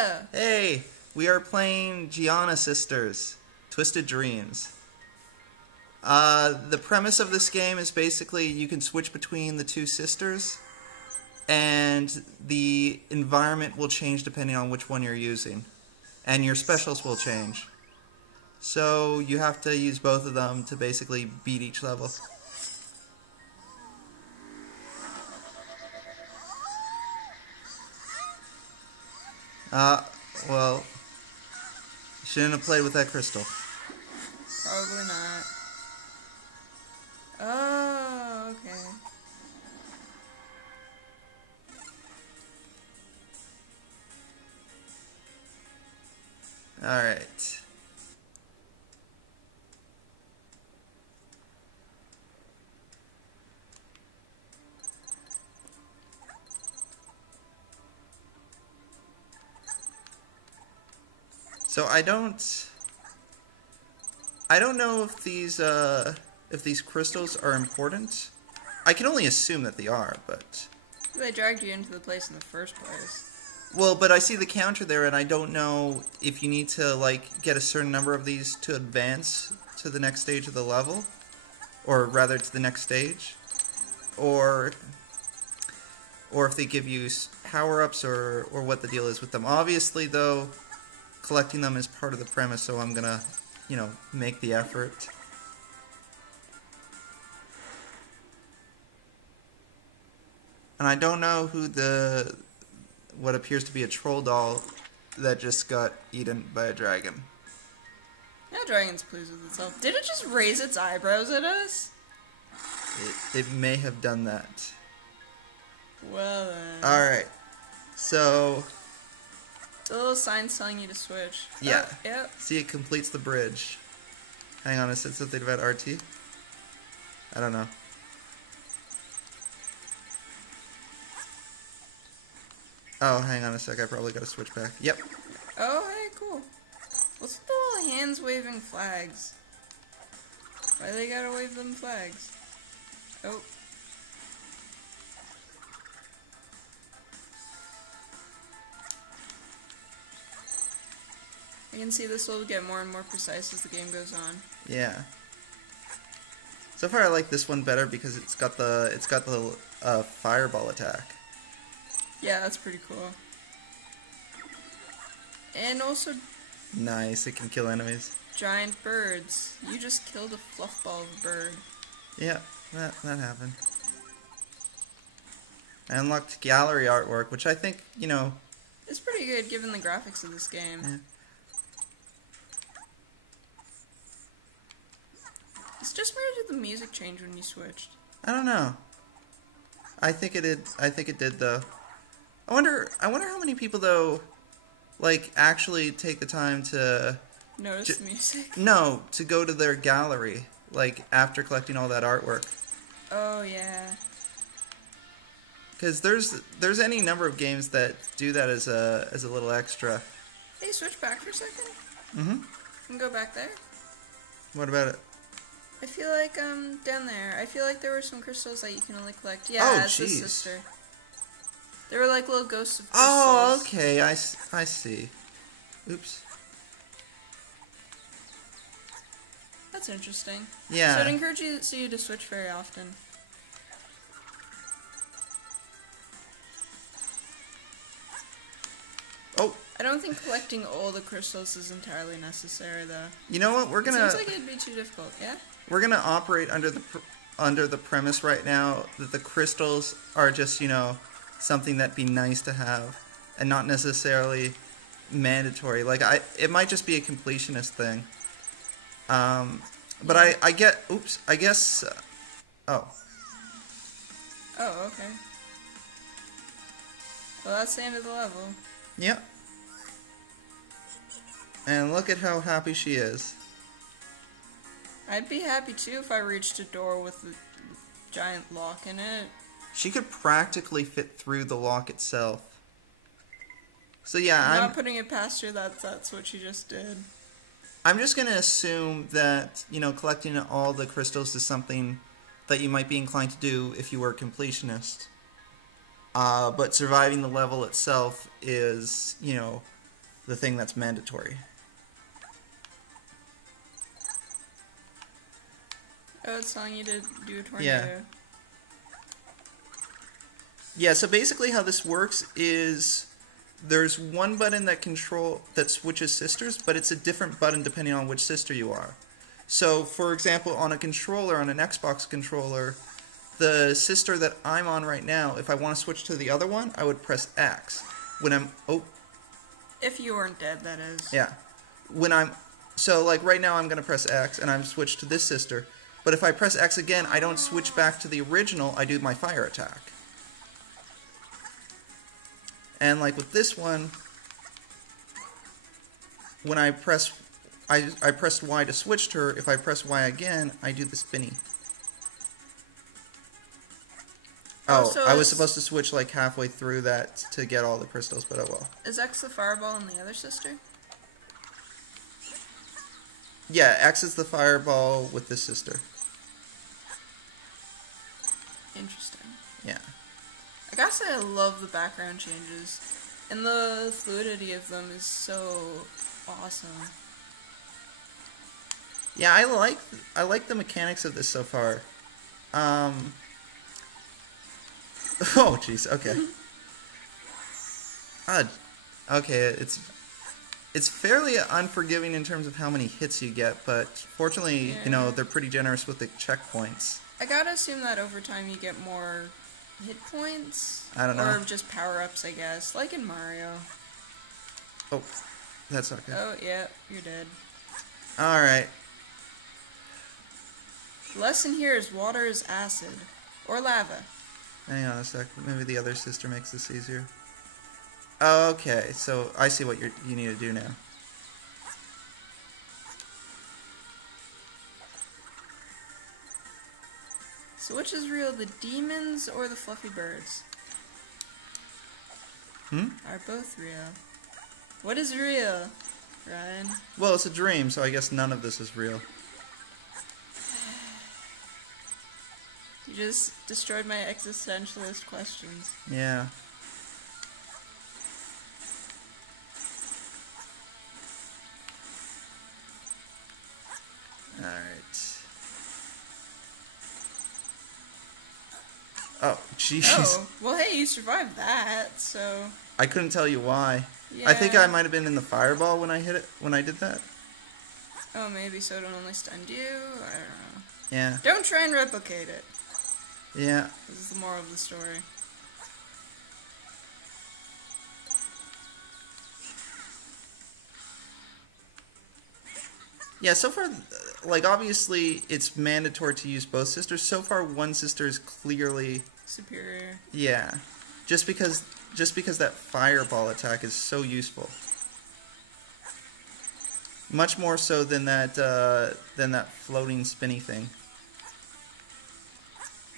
Yeah! Hey, we are playing Giana Sisters, Twisted Dreams. The premise of this game is basically you can switch between the two sisters, and the environment will change depending on which one you're using. And your specials will change. So you have to use both of them to basically beat each level. Well, you shouldn't have played with that crystal. Probably not. Oh, okay. Alright. So I don't know if these crystals are important. I can only assume that they are, but They dragged you into the place in the first place. well, but I see the counter there, and I don't know if you need to like get a certain number of these to advance to the next stage of the level, or rather to the next stage, or if they give you power-ups or what the deal is with them. Obviously, though, collecting them is part of the premise, so I'm gonna, make the effort. And I don't know who what appears to be a troll doll that just got eaten by a dragon. Yeah, dragon's pleased with itself. Did it just raise its eyebrows at us? It may have done that. Well then. Alright, so The little sign's telling you to switch. yeah. Oh, yep. See, it completes the bridge. Hang on, it said something about RT? I don't know. Oh, hang on a sec, I probably gotta switch back. Yep. Oh, hey, cool. What's with the little hands waving flags? Why they gotta wave them flags? Oh. I can see this will get more and more precise as the game goes on. Yeah. So far I like this one better because it's got the fireball attack. Yeah, that's pretty cool. And also Nice, it can kill enemies. giant birds. You just killed a fluff ball of a bird. Yeah, that happened. I unlocked gallery artwork, which I think, It's pretty good given the graphics of this game. Yeah. It's just where did the music change when you switched? I don't know. I think it did though. I wonder how many people though like actually take the time to Notice the music? No, to go to their gallery like after collecting all that artwork. Oh yeah. Cuz there's any number of games that do that as a little extra. Hey, switch back for a second. Mhm. And go back there. What about it? I feel like down there. I feel like there were some crystals that you can only collect. Yeah, Oh, as the jeez. sister. They were like little ghosts of crystals. Oh, okay. I see. Oops. That's interesting. Yeah. So I'd encourage you to switch very often. Oh. I don't think collecting all the crystals is entirely necessary, though. You know what? We're gonna. It seems like it'd be too difficult. Yeah. We're gonna operate under the premise right now that the crystals are just something that'd be nice to have, and not necessarily mandatory. Like it might just be a completionist thing. But I get. Oops. I guess. Oh. Oh, okay. Well, that's the end of the level. Yep. And look at how happy she is. I'd be happy too if I reached a door with a giant lock in it. She could practically fit through the lock itself. So yeah, I'm not putting it past her that that's what she just did. I'm just gonna assume that collecting all the crystals is something that you might be inclined to do if you were a completionist. But surviving the level itself is the thing that's mandatory. Oh, it's telling you to do a tornado. Yeah. Yeah, so basically how this works is there's one button that switches sisters, but it's a different button depending on which sister you are. So, for example, on a controller, on an Xbox controller, the sister that I'm on right now, if I want to switch to the other one, I would press X. When I'm... Oh. If you weren't dead, that is. Yeah. So, like, right now I'm going to press X, and I'm switched to this sister. But if I press X again, I don't switch back to the original, I do my fire attack. And like with this one, when I pressed Y to switch to her, if I press Y again, I do the spinny. Oh, so I was supposed to switch like halfway through that to get all the crystals, but oh well. Is X the fireball and the other sister? Yeah, X is the fireball with this sister. Interesting. Yeah. I gotta say I love the background changes. And the fluidity of them is so awesome. Yeah, I like the mechanics of this so far. Oh jeez, okay. Okay, it's fairly unforgiving in terms of how many hits you get, but fortunately, yeah. you know, they're pretty generous with the checkpoints. I gotta assume that over time you get more hit points? I don't know. Or just power-ups, I guess. Like in Mario. Oh, that's not good. Oh, yeah, you're dead. Alright. The lesson here is water is acid. Or lava. Hang on a sec. Maybe the other sister makes this easier. Okay, so I see what you need to do now. So which is real, the demons or the fluffy birds? Are both real. What is real, Ryan? Well, it's a dream, so I guess none of this is real. You just destroyed my existentialist questions. Yeah. Alright. Oh, jeez. Oh, well hey, you survived that, so... I couldn't tell you why. Yeah. I think I might have been in the fireball when I did that. Oh, maybe so it only stunned you? I don't know. Yeah. Don't try and replicate it. Yeah. This is the moral of the story. Yeah, so far, like, obviously, it's mandatory to use both sisters. So far, one sister is clearly... superior. Yeah. Just because that fireball attack is so useful. Much more so than that floating spinny thing.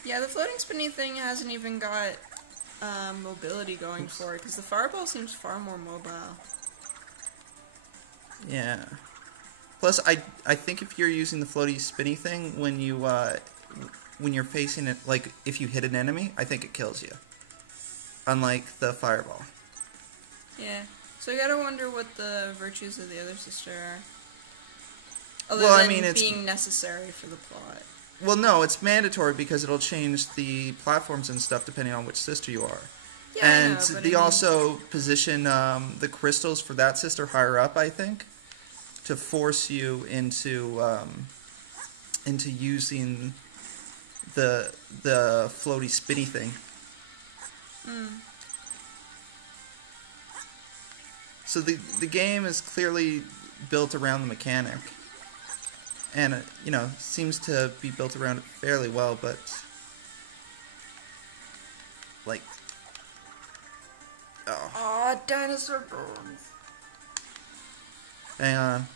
Yeah, the floating spinny thing hasn't even got mobility going for it, because the fireball seems far more mobile. Yeah. Plus, I think if you're using the floaty spinny thing when you're facing it, like if you hit an enemy, I think it kills you. Unlike the fireball. Yeah. So I gotta wonder what the virtues of the other sister are. Other Well, than I mean, it's being necessary for the plot. Well, no, it's mandatory because it'll change the platforms and stuff depending on which sister you are. Yeah, and I know, but they I mean, also position the crystals for that sister higher up, I think, to force you into using the floaty spinny thing. So the game is clearly built around the mechanic, and you know, seems to be built around it fairly well, but like, Aw, dinosaur bones. Hang on.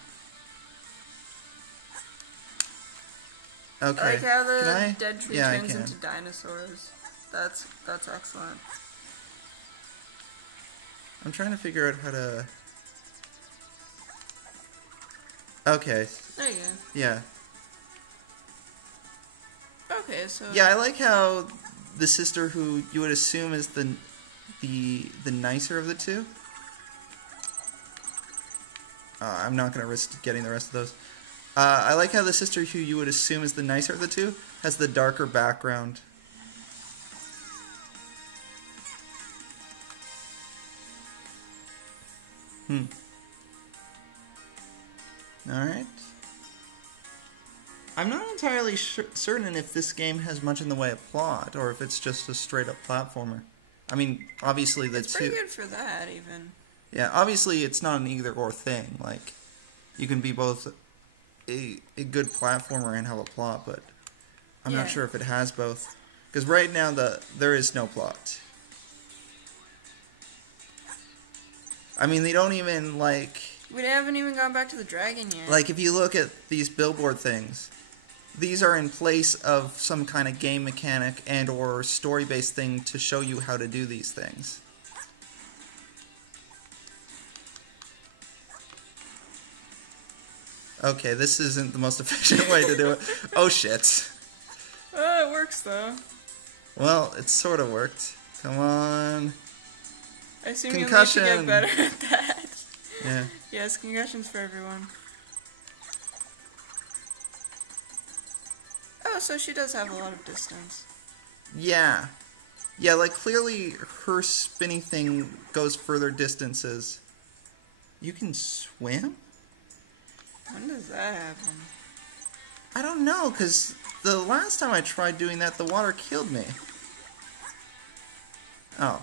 Okay. I like how the Can I? dead tree Yeah, I turns can. into dinosaurs. That's excellent. I'm trying to figure out how to... Okay. There you go. Yeah. Okay, so... Yeah, I like how the sister who you would assume is the nicer of the two I'm not going to risk getting the rest of those. I like how the sister, who you would assume is the nicer of the two, has the darker background. Alright. I'm not entirely certain if this game has much in the way of plot, or if it's just a straight-up platformer. I mean, obviously the It's pretty good for that, even. Yeah, obviously it's not an either-or thing. Like, you can be both a good platformer and have a plot, but I'm not sure if it has both. Because right now there is no plot. I mean, they don't even, like... We haven't even gone back to the dragon yet. Like, if you look at these billboard things, these are in place of some kind of game mechanic and or story-based thing to show you how to do these things. Okay, this isn't the most efficient way to do it. Oh, shit. Oh, it works, though. Well, it sort of worked. Come on. I assume Concussion. you'll need to get better at that. Yeah. Yes, concussions for everyone. Oh, so she does have a lot of distance. Yeah. Yeah, like, clearly her spinning thing goes further distances. You can swim? When does that happen? I don't know, because the last time I tried doing that, the water killed me. Oh.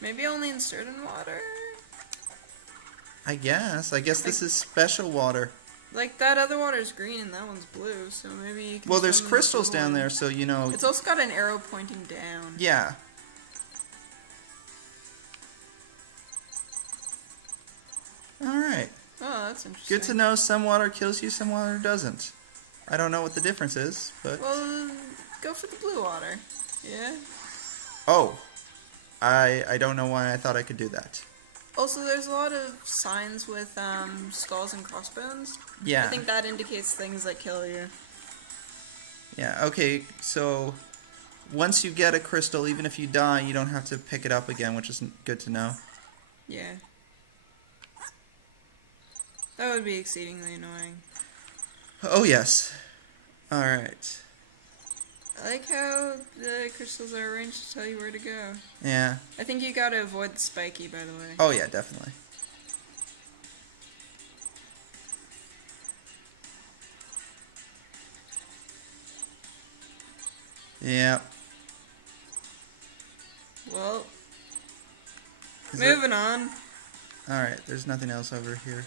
Maybe only in certain water? I guess. I guess this is special water. Like, that other water's green and that one's blue, so maybe you can Well, there's swim in the crystals blue down one. there, so, you know... It's also got an arrow pointing down. Yeah. Alright. Oh, that's interesting. Good to know some water kills you, some water doesn't. I don't know what the difference is, but... Well, go for the blue water. Yeah? Oh. I don't know why I thought I could do that. Also, there's a lot of signs with skulls and crossbones. Yeah. I think that indicates things that kill you. Yeah, okay, so... Once you get a crystal, even if you die, you don't have to pick it up again, which is good to know. Yeah. That would be exceedingly annoying. Oh, yes. Alright. I like how the crystals are arranged to tell you where to go. Yeah. I think you gotta avoid the spiky, by the way. Oh, yeah, definitely. Yeah. Well, Is moving on. Alright, there's nothing else over here.